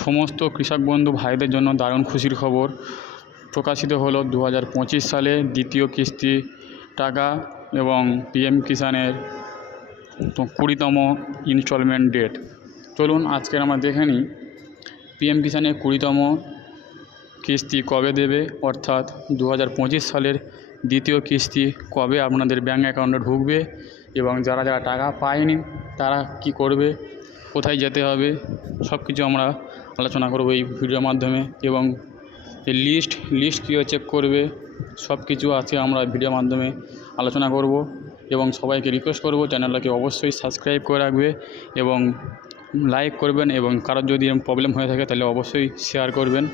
সমস্ত কৃষক বন্ধু ভাইদের জন্য দারুণ খুশির খবর প্রকাশিত হলো 2025 সালে দ্বিতীয় কিস্তি টাকা এবং পিএম কিষানের 20তম ইনস্টলমেন্ট ডেট। চলুন আজকের আমরা দেখে নিই পিএম কিষানের 20তম কিস্তি কবে দেবে, অর্থাৎ 2025 সালের দ্বিতীয় কিস্তি কবে আপনাদের ব্যাঙ্ক অ্যাকাউন্টে ঢুকবে এবং যারা যারা টাকা পায়নি তারা কি করবে, কোথায় যেতে হবে, সব কিছু আমরা আলোচনা করব এই ভিডিওর মাধ্যমে। এবং এই লিস্ট কীভাবে চেক করবে সব কিছু আছে আমরা ভিডিওর মাধ্যমে আলোচনা করব। এবং সবাইকে রিকোয়েস্ট করব চ্যানেলটাকে অবশ্যই সাবস্ক্রাইব করে রাখবে এবং লাইক করবেন, এবং কারোর যদি এরকম প্রবলেম হয়ে থাকে তাহলে অবশ্যই শেয়ার করবেন।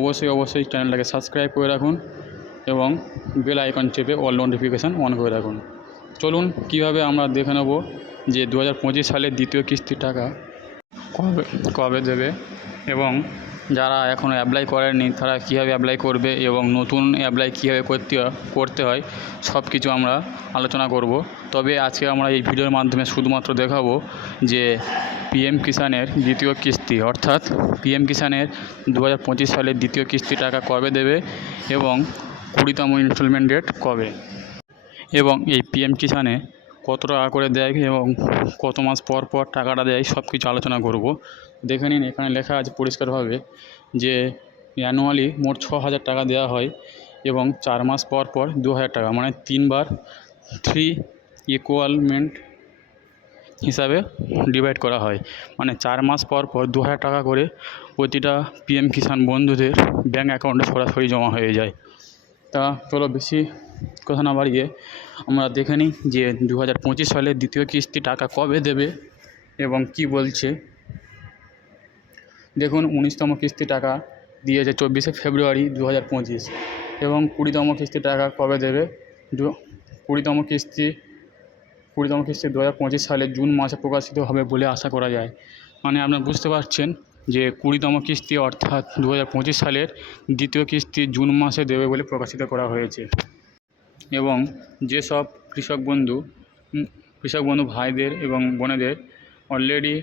অবশ্যই চ্যানেলটাকে সাবস্ক্রাইব করে রাখুন এবং বেল আইকন চেপে অল নোটিফিকেশান অন করে রাখুন। চলুন কীভাবে আমরা দেখে নেব যে 2025 সালের দ্বিতীয় কিস্তির টাকা কবে দেবে এবং যারা এখনও অ্যাপ্লাই করেননি তারা কীভাবে অ্যাপ্লাই করবে এবং নতুন অ্যাপ্লাই কীভাবে করতে হয় সব কিছু আমরা আলোচনা করব। তবে আজকে আমরা এই ভিডিওর মাধ্যমে শুধুমাত্র দেখাবো যে পিএম কিষানের দ্বিতীয় কিস্তি, অর্থাৎ পিএম কিষানের 2025 সালের দ্বিতীয় কিস্তি টাকা কবে দেবে এবং 20তম ইনস্টলমেন্ট ডেট কবে, এবং এই পিএম কিষানে কত টাকা করে দেয় এবং কত মাস পর পর টাকাটা দেয় সব কিছু আলোচনা করব। দেখে নিন, এখানে লেখা আছে পরিষ্কারভাবে যে অ্যানুয়ালি মোট 6,000 টাকা দেওয়া হয় এবং 4 মাস পর পর 2,000 টাকা, মানে 3বার 3 ইকুয়ালমেন্ট হিসাবে ডিভাইড করা হয়। মানে 4 মাস পর পর 2,000 টাকা করে প্রতিটা পিএম কিষান বন্ধুদের ব্যাঙ্ক অ্যাকাউন্টে সরাসরি জমা হয়ে যায়। তা চলো বেশি কথা না বাড়িয়ে আমরা দেখে নিই যে 2025 সালের দ্বিতীয় কিস্তি টাকা কবে দেবে এবং কি বলছে। দেখুন, 19তম কিস্তি টাকা দিয়েছে 24শে ফেব্রুয়ারি 2025 এবং 20তম কিস্তি টাকা কবে দেবে 20তম কিস্তি 2025 সালের জুন মাসে প্রকাশিত হবে বলে আশা করা যায়। মানে আপনারা বুঝতে পারছেন যে 20তম কিস্তি অর্থাৎ 2025 সালের দ্বিতীয় কিস্তি জুন মাসে দেবে বলে প্রকাশিত করা হয়েছে। এবং যেসব কৃষক বন্ধু ভাইদের এবং বোনেদের অলরেডি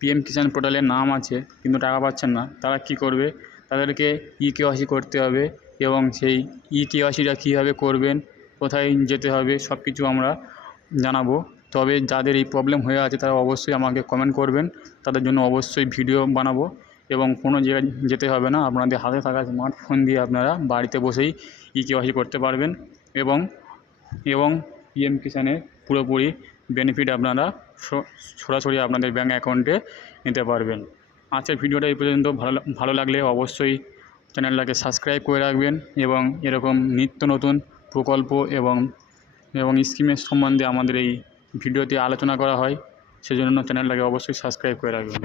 পিএম কিষাণ পোর্টালে নাম আছে কিন্তু টাকা পাচ্ছেন না, তারা কি করবে, তাদেরকে ইকেওয়াইসি করতে হবে এবং সেই ইকেওয়াইসিটা কীভাবে করবেন, কোথায় যেতে হবে সব কিছু আমরা জানাবো। তবে যাদের এই প্রবলেম হয়ে আছে তারা অবশ্যই আমাকে কমেন্ট করবেন, তাদের জন্য অবশ্যই ভিডিও বানাবো এবং কোনো জায়গায় যেতে হবে না, আপনাদের হাতে থাকা স্মার্টফোন দিয়ে আপনারা বাড়িতে বসেই ইকেওয়াইসি করতে পারবেন এবং পিএম কিষাণের পুরোপুরি বেনিফিট আপনারা সরাসরি আপনাদের ব্যাঙ্ক অ্যাকাউন্টে নিতে পারবেন। আজকের ভিডিওটা এই পর্যন্ত। ভালো লাগলে অবশ্যই চ্যানেলটাকে সাবস্ক্রাইব করে রাখবেন এবং এরকম নিত্য নতুন প্রকল্প এবং স্কিমের সম্বন্ধে আমাদের এই ভিডিওতে আলোচনা করা হয়, সেজন্য চ্যানেলটাকে অবশ্যই সাবস্ক্রাইব করে রাখবেন।